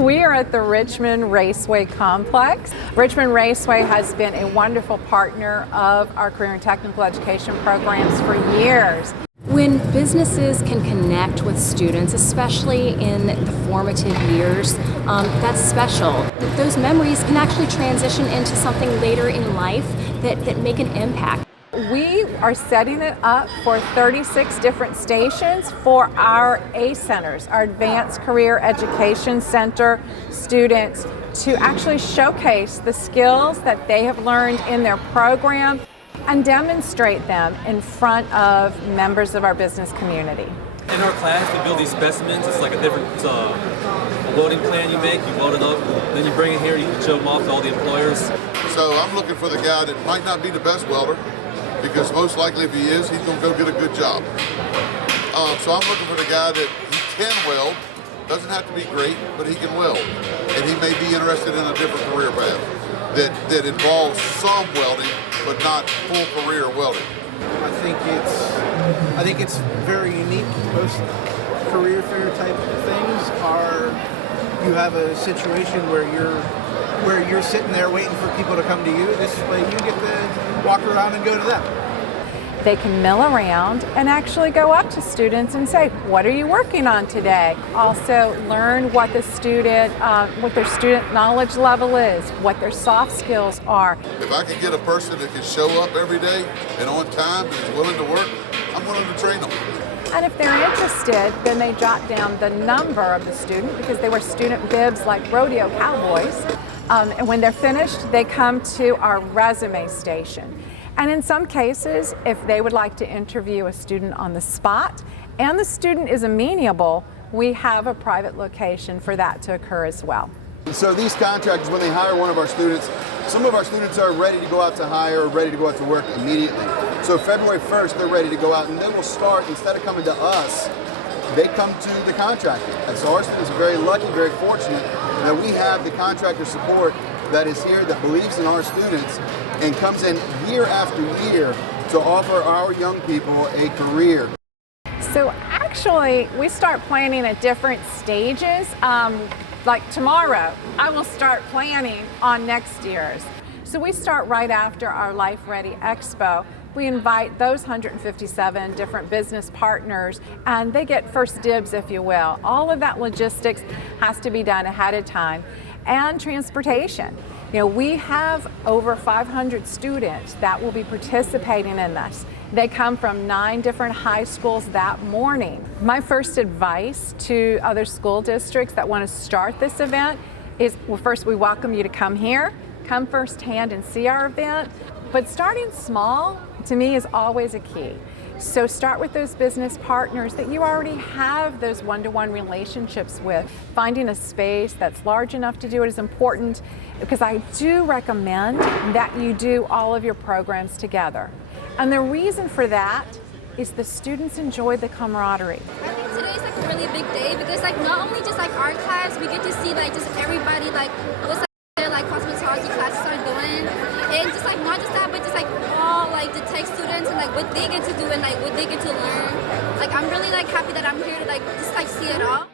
We are at the Richmond Raceway Complex. Richmond Raceway has been a wonderful partner of our career and technical education programs for years. When businesses can connect with students, especially in the formative years, that's special. Those memories can actually transition into something later in life that make an impact. We are setting it up for 36 different stations for our A centers, our Advanced Career Education Center students, to actually showcase the skills that they have learned in their program and demonstrate them in front of members of our business community. In our class, we build these specimens. It's like a different welding plan you make. You weld it up, then you bring it here, you can show them off to all the employers. So I'm looking for the guy that might not be the best welder, because most likely if he is, he's going to go get a good job. So I'm looking for the guy that he can weld, doesn't have to be great, but he can weld. And he may be interested in a different career path that involves some welding, but not full career welding. I think it's very unique. Most career fair type things are, you have a situation where you're sitting there waiting for people to come to you. This way you get to walk around and go to them. They can mill around and actually go up to students and say, what are you working on today? Also learn what the student, what their student knowledge level is, what their soft skills are. If I can get a person that can show up every day and on time and is willing to work, I'm willing to train them. And if they're interested, then they jot down the number of the student, because they wear student bibs like rodeo cowboys. And when they're finished, they come to our resume station. And in some cases, if they would like to interview a student on the spot and the student is amenable, we have a private location for that to occur as well. So these contractors, when they hire one of our students, some of our students are ready to go out to hire or ready to go out to work immediately. So February 1st, they're ready to go out, and they will start, instead of coming to us, they come to the contractor. And so our students are very lucky, very fortunate that we have the contractor support that is here, that believes in our students, and comes in year after year to offer our young people a career. So actually, we start planning at different stages. Like tomorrow, I will start planning on next year's. So we start right after our Life Ready Expo. We invite those 157 different business partners, and they get first dibs, if you will. All of that logistics has to be done ahead of time, and transportation. You know, we have over 500 students that will be participating in this. They come from 9 different high schools that morning. My first advice to other school districts that want to start this event is, well, first, we welcome you to come here, come firsthand and see our event. But starting small, to me, is always a key. So start with those business partners that you already have those one-to-one relationships with. Finding a space that's large enough to do it is important, because I do recommend that you do all of your programs together. And the reason for that is the students enjoy the camaraderie. I think today is like a really big day, because like not only just like our class, we get to see like just everybody like what's their like cosmetology classes are doing, and just like not just that, but just like all like the tech students and like what they get to do and like what they get to learn. Like I'm really like happy that I'm here to like just like see it all.